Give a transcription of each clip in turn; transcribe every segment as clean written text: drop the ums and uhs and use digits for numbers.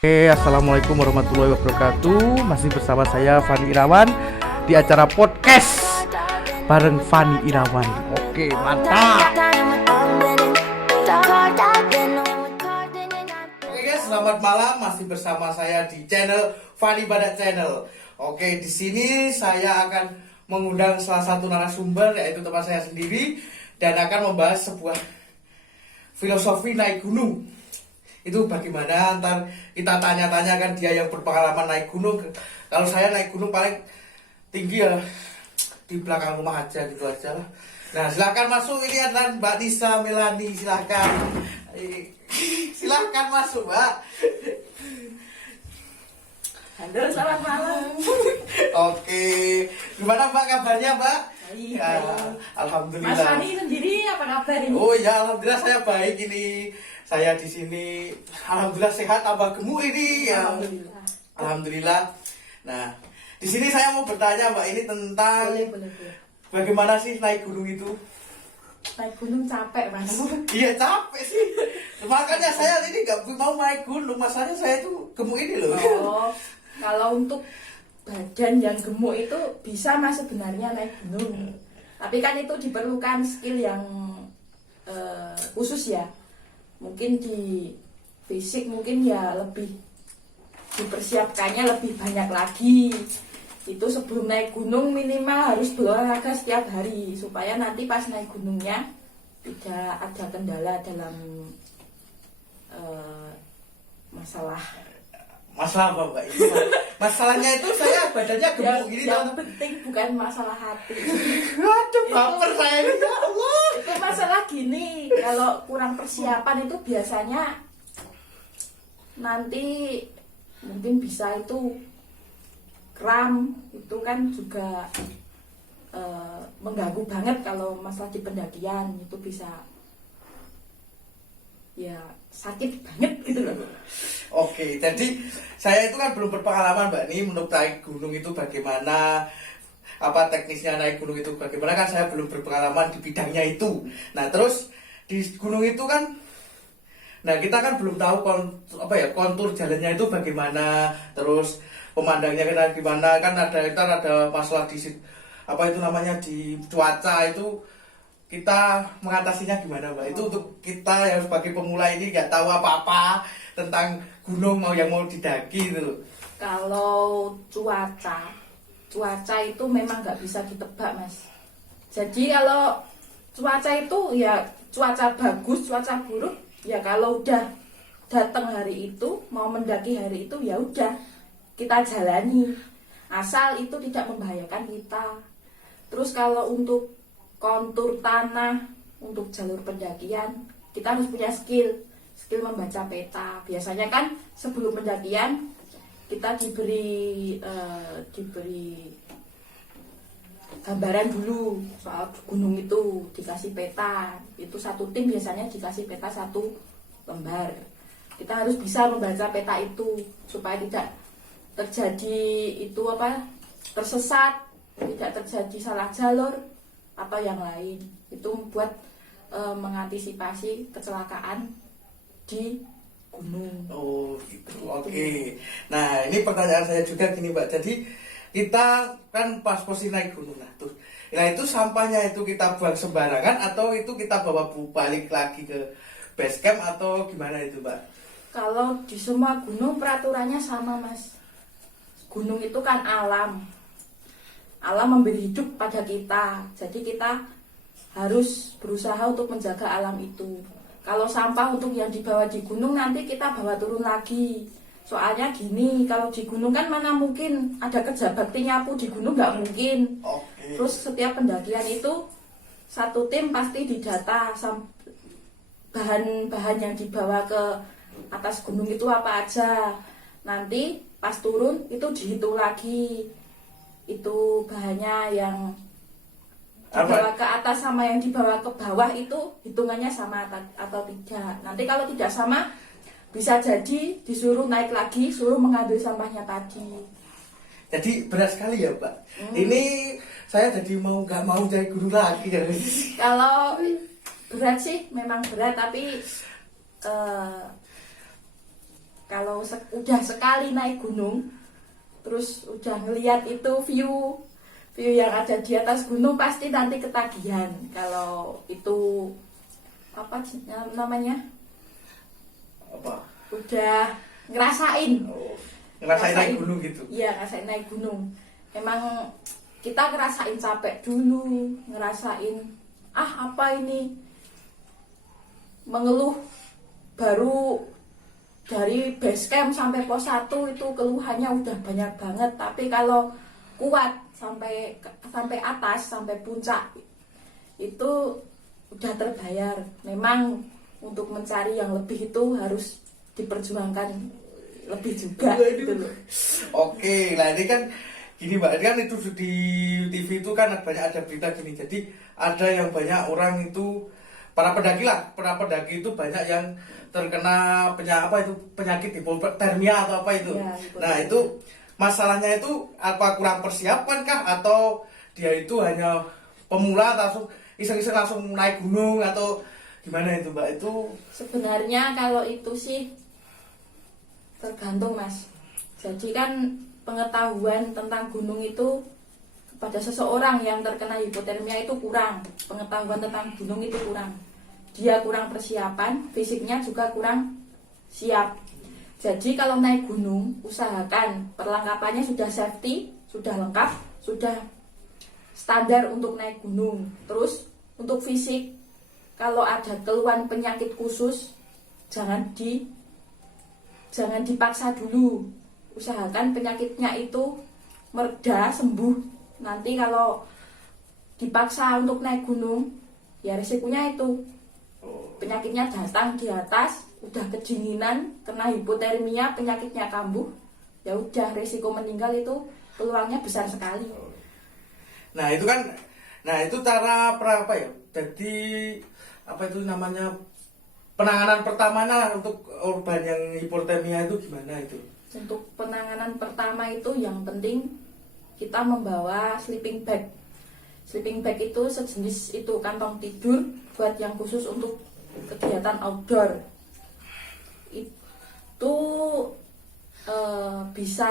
Assalamualaikum warahmatullahi wabarakatuh. Masih bersama saya Fani Irawan di acara podcast bareng Fani Irawan. Oke, mantap. Oke guys, selamat malam. Masih bersama saya di channel Fani Badak Channel. Oke, di sini saya akan mengundang salah satu narasumber, yaitu teman saya sendiri, dan akan membahas sebuah filosofi naik gunung. Itu bagaimana, ntar kita tanya-tanya kan dia yang berpengalaman naik gunung. Kalau saya naik gunung paling tinggi ya di belakang rumah aja gitu aja lah. Nah, silakan masuk, ini adalah Mbak Nisa Melani, silakan. Silakan masuk, Mbak. Halo, selamat malam. Oke, gimana Mbak kabarnya, Mbak? Baik, Ya, baik. alhamdulillah. Mas Fani sendiri apa kabar ini? Oh ya, alhamdulillah saya baik ini. Saya di sini alhamdulillah sehat, tambah gemuk ini ya. Alhamdulillah. Alhamdulillah. Nah, di sini saya mau bertanya Mbak ini tentang Boleh. bagaimana sih naik gunung itu? Naik gunung capek, Mas. Iya capek sih. Makanya saya ini nggak mau naik gunung. Masalahnya saya itu gemuk ini loh. Oh, kalau untuk badan yang gemuk itu bisa Mas sebenarnya naik gunung. Tapi kan itu diperlukan skill yang khusus ya. Mungkin di fisik mungkin ya lebih dipersiapkannya lebih banyak lagi. Itu sebelum naik gunung minimal harus berolahraga setiap hari supaya nanti pas naik gunungnya tidak ada kendala dalam masalah. Masalah apa Mbak? Ini masalahnya itu saya badannya gemuk gini Yang tau. penting bukan masalah hati. Aduh, baper saya ini ya Allah. Itu masalah gini, kalau kurang persiapan itu biasanya nanti mungkin bisa itu kram, itu kan juga mengganggu banget kalau masalah di pendakian, itu bisa ya sakit banget gitu loh. Oke, jadi saya itu kan belum berpengalaman Mbak nih untuk naik gunung itu bagaimana, apa teknisnya naik gunung itu bagaimana, kan saya belum berpengalaman di bidangnya itu. Nah terus di gunung itu kan, nah kita kan belum tahu kontur jalannya itu bagaimana, terus pemandangnya kita gimana, kan ada masalah di apa itu namanya di cuaca itu. Kita mengatasinya gimana Mbak? Itu untuk kita yang sebagai pemula ini nggak tahu apa-apa tentang gunung yang mau didaki itu. Kalau cuaca itu memang nggak bisa ditebak Mas. Jadi kalau cuaca itu ya cuaca bagus, cuaca buruk ya kalau udah datang hari itu mau mendaki hari itu ya udah kita jalani asal itu tidak membahayakan kita. Terus kalau untuk kontur tanah untuk jalur pendakian kita harus punya skill membaca peta. Biasanya kan sebelum pendakian kita diberi gambaran dulu soal gunung itu, dikasih peta. Itu satu tim biasanya dikasih peta 1 lembar. Kita harus bisa membaca peta itu supaya tidak terjadi tersesat, tidak terjadi salah jalur atau yang lain. Itu buat mengantisipasi kecelakaan di gunung. Oh gitu, oke. Nah ini pertanyaan saya juga gini Mbak. Jadi kita kan pas posisi naik gunung nah itu sampahnya itu kita buang sembarangan atau itu kita bawa balik lagi ke base camp atau gimana itu Mbak? Kalau di semua gunung peraturannya sama Mas. Gunung itu kan alam memberi hidup pada kita. Jadi kita harus berusaha untuk menjaga alam itu. Kalau sampah untuk yang dibawa di gunung nanti kita bawa turun lagi. Soalnya gini, kalau di gunung kan mana mungkin ada kerja bakti nyapu di gunung, nggak mungkin. Oke. Terus setiap pendakian itu satu tim pasti didata bahan-bahan yang dibawa ke atas gunung itu apa aja. Nanti pas turun itu dihitung lagi. Itu bahannya yang dibawa ke atas sama yang dibawa ke bawah itu hitungannya sama atau tidak. Nanti kalau tidak sama bisa jadi disuruh naik lagi, suruh mengambil sampahnya tadi. Jadi berat sekali ya Mbak. Ini saya jadi nggak mau jadi guru lagi ya. Kalau berat sih memang berat, tapi kalau udah sekali naik gunung, terus udah ngeliat itu view yang ada di atas gunung, pasti nanti ketagihan. Kalau itu apa namanya, Apa? udah ngerasain. Ngerasain naik gunung gitu. Iya, ngerasain naik gunung. Emang kita ngerasain capek dulu, ngerasain apa ini, mengeluh. Baru dari base camp sampai pos 1 itu keluhannya udah banyak banget. Tapi kalau kuat sampai atas, sampai puncak, itu udah terbayar. Memang untuk mencari yang lebih itu harus diperjuangkan lebih juga gitu loh. Oke, nah ini kan gini Mbak, ini kan itu di TV itu kan banyak ada berita gini. Jadi ada yang banyak orang itu, para pendaki itu banyak yang terkena penyakit hipotermia atau apa itu. Ya, Nah itu masalahnya itu apa, kurang persiapan kah, atau dia itu hanya pemula langsung iseng-iseng langsung naik gunung, atau gimana itu Mbak? Itu Sebenarnya kalau itu sih tergantung Mas. Jadi kan pengetahuan tentang gunung itu pada seseorang yang terkena hipotermia itu kurang. Pengetahuan tentang gunung itu kurang. Dia kurang persiapan, fisiknya juga kurang siap. Jadi kalau naik gunung, usahakan perlengkapannya sudah safety, sudah lengkap, sudah standar untuk naik gunung. Terus untuk fisik, kalau ada keluhan penyakit khusus, jangan dipaksa dulu. Usahakan penyakitnya itu mereda, sembuh. Nanti kalau dipaksa untuk naik gunung, ya risikonya itu penyakitnya datang di atas, udah kedinginan, kena hipotermia, penyakitnya kambuh, ya udah risiko meninggal itu peluangnya besar sekali. Nah itu kan, nah itu cara apa ya? Jadi apa itu namanya, penanganan pertamanya untuk korban yang hipotermia itu gimana itu? Untuk penanganan pertama itu yang penting kita membawa sleeping bag. Sleeping bag itu sejenis itu kantong tidur buat yang khusus untuk kegiatan outdoor. Itu bisa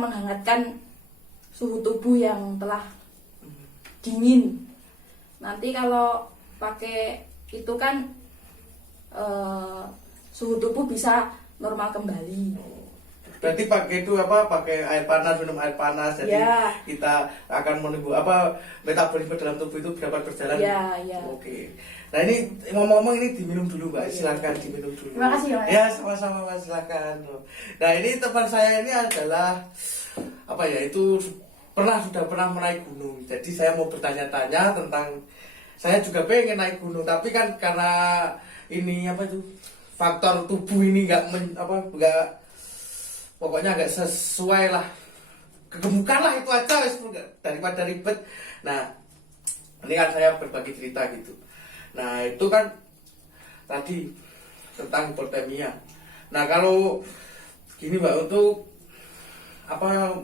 menghangatkan suhu tubuh yang telah dingin. Nanti kalau pakai itu kan suhu tubuh bisa normal kembali. Berarti pakai itu apa? Pakai air panas, minum air panas. Jadi Ya. kita akan menunggu apa, metabolisme dalam tubuh itu berapa berjalan. Ya, ya. Oke. Nah ini ngomong-ngomong ini diminum dulu Mbak. Silakan diminum dulu. Terima kasih, Mas. Ya sama-sama Mas, silakan. Nah ini teman saya ini adalah apa ya, itu sudah pernah menaik gunung. Jadi saya mau bertanya-tanya tentang, saya juga pengen naik gunung, tapi kan karena ini apa itu, faktor tubuh ini nggak pokoknya nggak sesuai lah, kegemukan lah itu aja daripada ribet. Nah ini kan saya berbagi cerita gitu. Nah itu kan tadi tentang hipotermia. Nah kalau gini Mbak, untuk apa,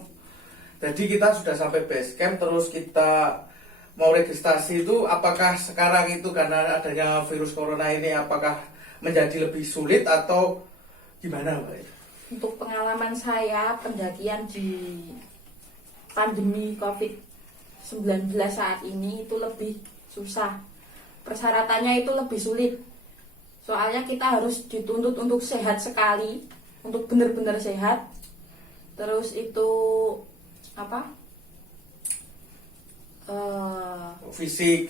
jadi kita sudah sampai base camp, terus kita mau registrasi itu, apakah sekarang itu karena adanya virus corona ini apakah menjadi lebih sulit atau gimana Mbak? Untuk pengalaman saya pendakian di pandemi COVID-19 saat ini itu lebih susah. Persyaratannya itu lebih sulit. Soalnya kita harus dituntut untuk sehat sekali, untuk benar-benar sehat. Terus itu apa? Fisik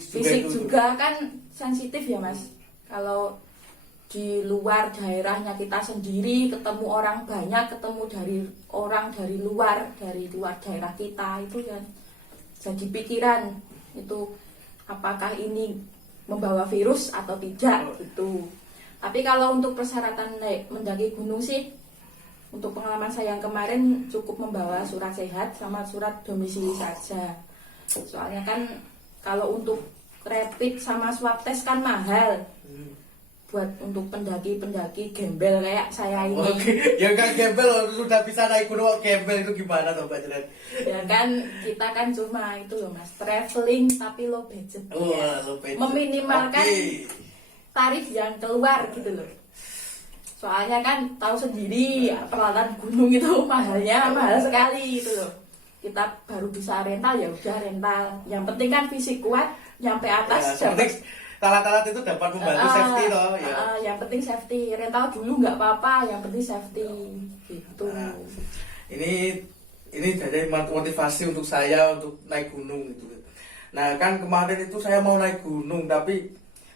juga kan sensitif ya Mas. Kalau di luar daerahnya kita sendiri, ketemu orang banyak, ketemu orang dari luar daerah kita, itu kan jadi pikiran itu, apakah ini membawa virus atau tidak gitu. Tapi kalau untuk persyaratan mendaki gunung sih, untuk pengalaman saya yang kemarin cukup membawa surat sehat sama surat domisili saja. Soalnya kan kalau untuk rapid sama swab test kan mahal. Buat untuk pendaki gembel kayak saya ini. Oke, ya kan gembel sudah bisa naik gunung, gembel itu gimana tuh Mbak Jelan? Ya kan kita kan cuma itu loh Mas, traveling tapi low budget. Low budget. Meminimalkan tarif yang keluar gitu loh. Soalnya kan tahu sendiri peralatan gunung itu mahalnya mahal sekali gitu loh. Kita baru bisa rental ya udah rental. Yang penting kan fisik kuat, nyampe atas Ya, dapat. alat-alat itu dapat membantu safety loh ya. Yang penting safety. Rental dulu nggak apa-apa, yang penting safety gitu. Nah, ini jadi motivasi untuk saya untuk naik gunung gitu. Nah kan kemarin itu saya mau naik gunung tapi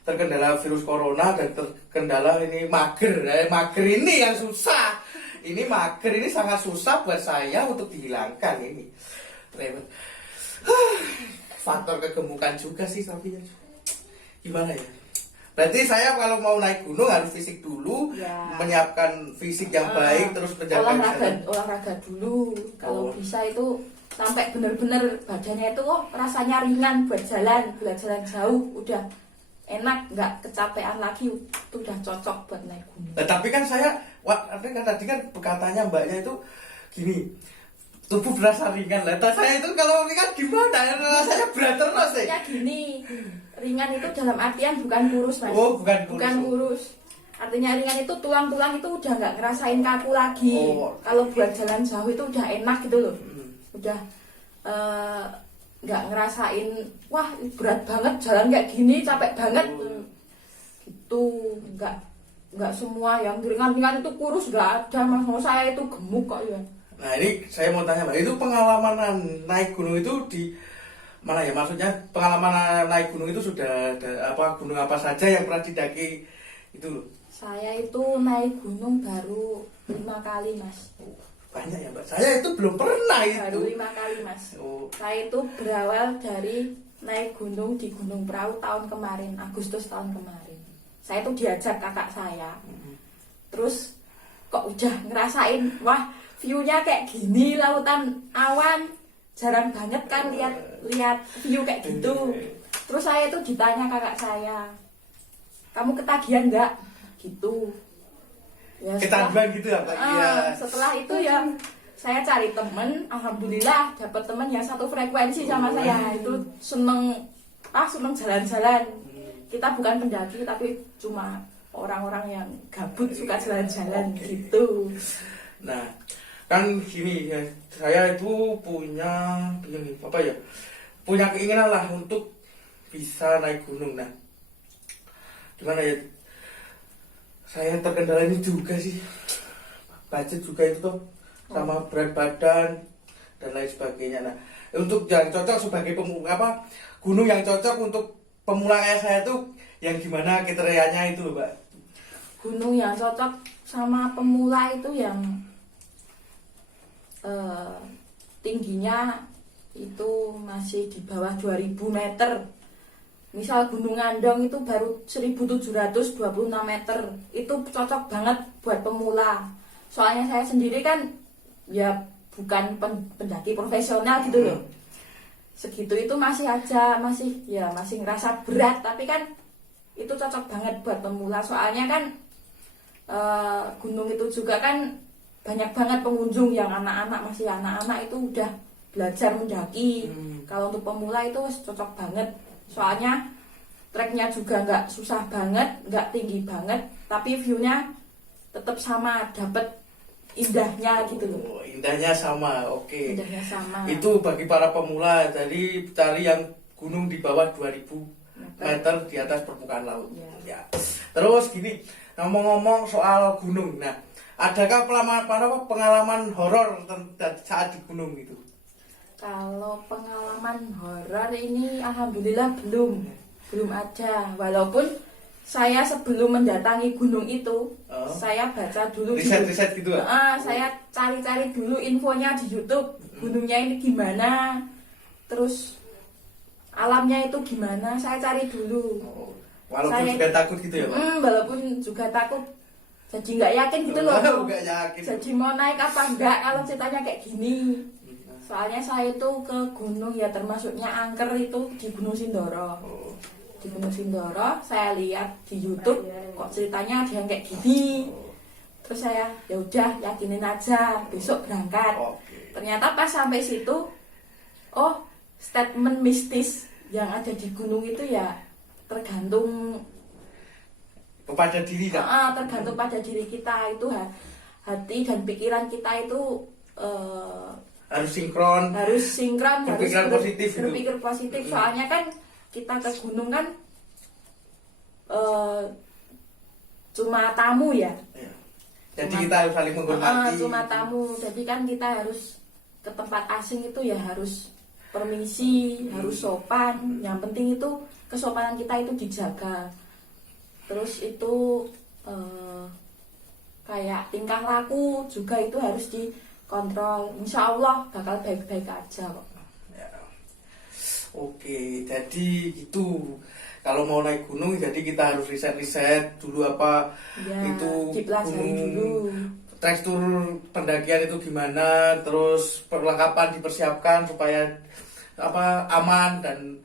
terkendala virus corona dan terkendala ini mager. Mager ini yang susah. Ini mager ini sangat susah buat saya untuk dihilangkan ini. Faktor kegemukan juga sih tapi ya. Gimana ya? Berarti saya kalau mau naik gunung harus fisik dulu, Ya. menyiapkan fisik yang baik, terus menjaga Olahraga dulu. Kalau Oh. bisa itu sampai bener-bener badannya itu rasanya ringan buat jalan jauh udah enak, nggak kecapean lagi, itu udah cocok buat naik gunung. Nah, tapi kan tadi kan katanya mbaknya itu gini, tubuh berasa ringan lah. Saya itu kalau ringan gimana? Rasanya berat terus deh. Ya gini, ringan itu dalam artian bukan kurus mas. Oh, bukan kurus. Bukan kurus. Artinya ringan itu tulang-tulang itu udah nggak ngerasain kaku lagi. Oh. Kalau buat jalan jauh itu udah enak gitu loh. Udah nggak ngerasain wah berat banget jalan kayak gini, capek banget gitu. Nggak semua yang ringan-ringan itu kurus, nggak ada mas. Mau saya itu gemuk kok ya. Nah ini saya mau tanya mbak, itu pengalaman naik gunung itu di mana ya? Maksudnya pengalaman naik gunung itu sudah ada gunung apa saja yang pernah didaki itu loh? Saya itu naik gunung baru 5 kali mas. Banyak ya mbak. Saya itu belum pernah Baru itu. 5 kali mas. Oh. Saya itu berawal dari naik gunung di Gunung Prau tahun kemarin, Agustus tahun kemarin. Saya itu diajak kakak saya. Terus kok udah ngerasain, wah view-nya kayak gini, lautan awan, jarang banget kan lihat view kayak gitu. Terus saya itu ditanya kakak saya, kamu ketagihan nggak? Gitu. Ya, Kecanduan gitu ya mbak? Iya. Setelah itu ya saya cari temen, alhamdulillah dapat temen yang satu frekuensi sama saya. Itu seneng jalan-jalan. Kita bukan pendaki tapi cuma orang-orang yang gabut suka jalan-jalan gitu. Nah kan gini ya, saya itu punya punya keinginan lah untuk bisa naik gunung. Nah gimana ya, saya terkendala ini juga sih, budget juga itu tuh, sama berat badan dan lain sebagainya. Nah untuk yang cocok sebagai gunung yang cocok untuk pemula kayak saya tuh yang gimana kriterianya itu mbak? Gunung yang cocok sama pemula itu yang tingginya itu masih di bawah 2000 meter. Misal Gunung Ngandong itu baru 1726 meter. Itu cocok banget buat pemula. Soalnya saya sendiri kan ya bukan pendaki profesional gitu loh. Segitu itu masih ngerasa berat, tapi kan itu cocok banget buat pemula. Soalnya kan gunung itu juga kan banyak banget pengunjung yang masih anak-anak itu udah belajar mendaki. Kalau untuk pemula itu cocok banget. Soalnya treknya juga nggak susah banget, nggak tinggi banget, tapi view-nya tetap sama, dapet indahnya gitu loh. Oh, indahnya sama, oke. Indahnya sama. Itu bagi para pemula, jadi cari yang gunung di bawah 2000 meter di atas permukaan laut. Ya. Terus gini, ngomong-ngomong soal gunung, nah adakah pengalaman horor saat di gunung itu? Kalau pengalaman horor ini alhamdulillah belum ada. Walaupun saya sebelum mendatangi gunung itu, saya baca dulu riset gitu. Saya cari-cari dulu infonya di YouTube. Gunungnya ini gimana? Terus alamnya itu gimana? Saya cari dulu. Walaupun juga takut gitu ya, Pak? Walaupun juga takut. Jadi nggak yakin gitu loh. Nggak yakin. Jadi mau naik apa enggak kalau ceritanya kayak gini. Soalnya saya itu ke gunung ya termasuknya angker itu di Gunung Sindoro. Di Gunung Sindoro saya lihat di YouTube kok ceritanya ada yang kayak gini. Terus saya ya udah yakinin aja besok berangkat. Ternyata pas sampai situ, statement mistis yang ada di gunung itu ya tergantung kepada diri kan. Tergantung pada diri kita itu hati dan pikiran kita itu Harus sinkron. harus Berpikiran positif gitu. berpikir positif. Soalnya kan kita ke gunung kan cuma tamu ya. Ya. Jadi kita harus saling menghormati. Cuma tamu. Jadi kan kita harus ke tempat asing itu ya harus permisi, harus sopan. Yang penting itu kesopanan kita itu dijaga. Terus itu kayak tingkah laku juga itu harus dikontrol. Insya Allah bakal baik-baik aja kok. Ya. Oke, jadi gitu. Kalau mau naik gunung, jadi kita harus riset dulu apa Ya, itu dipelajari dulu. tekstur pendakian itu gimana, terus perlengkapan dipersiapkan supaya apa aman dan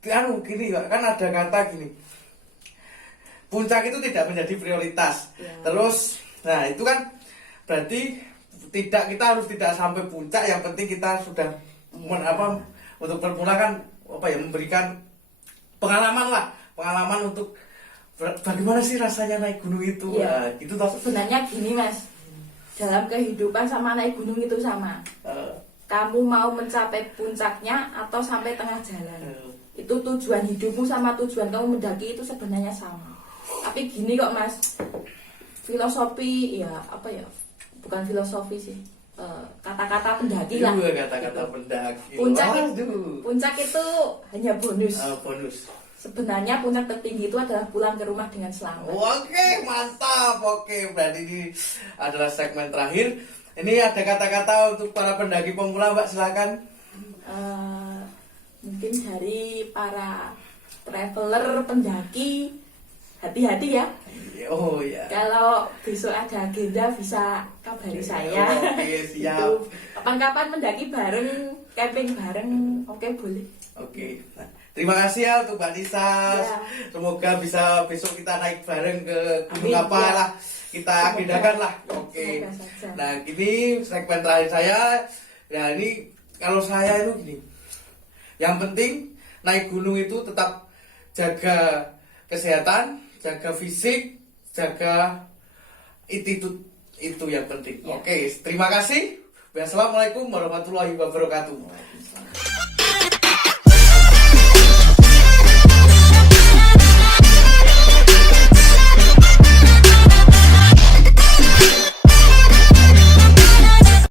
gini kan ada kata gini. Puncak itu tidak menjadi prioritas. Ya. Terus, nah itu kan berarti kita harus tidak sampai puncak. Yang penting kita sudah untuk berpulang kan memberikan pengalaman untuk bagaimana sih rasanya naik gunung itu. Ya. Nah, itu toh. Sebenarnya gini mas, dalam kehidupan sama naik gunung itu sama. Kamu mau mencapai puncaknya atau sampai tengah jalan, itu tujuan hidupmu sama tujuan kamu mendaki itu sebenarnya sama. Tapi gini kok mas, filosofi ya bukan filosofi sih, kata-kata pendaki lah. Kata-kata gitu. pendaki. Puncak itu hanya bonus. Bonus. Sebenarnya puncak tertinggi itu adalah pulang ke rumah dengan selamat. Oke, mantap. Oke, berarti ini adalah segmen terakhir. Ini ada kata-kata untuk para pendaki pemula, Mbak, silakan. Mungkin dari para traveler pendaki, hati-hati ya. Oh ya. Kalau besok ada agenda bisa kabari saya. Oke, siap. Gitu. Kapan-kapan mendaki bareng, camping bareng, oke boleh. Oke. Nah, terima kasih ya untuk Mbak Nisa. Ya. Semoga bisa besok kita naik bareng ke gunung Amin, apa ya. lah. Kita agendakan lah. Oke. Semoga saja. Nah, gini segmen terakhir saya. Ya ini kalau saya itu gini. Yang penting naik gunung itu tetap jaga kesehatan, jaga fisik, jaga attitude, itu yang penting. Ya. Oke, terima kasih. Wassalamualaikum warahmatullahi wabarakatuh.